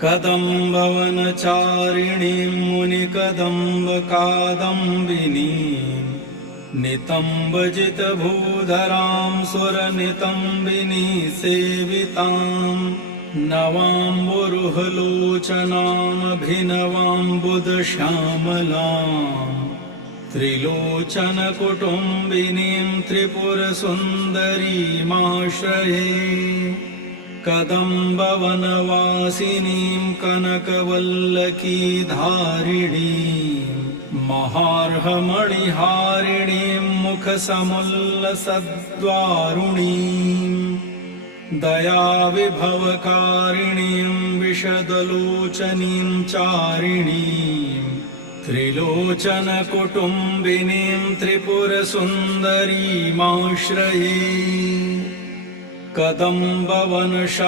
कदम्बवनचारिणीं मुनिकदम्बकादम्बिनीं नितम्बजितभूधरां सुरनितम्बिनी सेवितां नवाम्बुरुहलोचनामभिनवाम्बुदश्यामलां त्रिलोचनकुटुम्बिनीं त्रिपुरसुन्दरीमाश्रये। कदम्बवनवासिनीं कनकवल्लकीधारिणीं महार्हमणिहारिणीं मुखसमुल्लसद्वारुणीं दयाविभवकारिणीं विशदलोचनीं चारिणीं त्रिलोचनकुटुम्बिनीं त्रिपुरसुन्दरीमाश्रये। कदम्बवनशा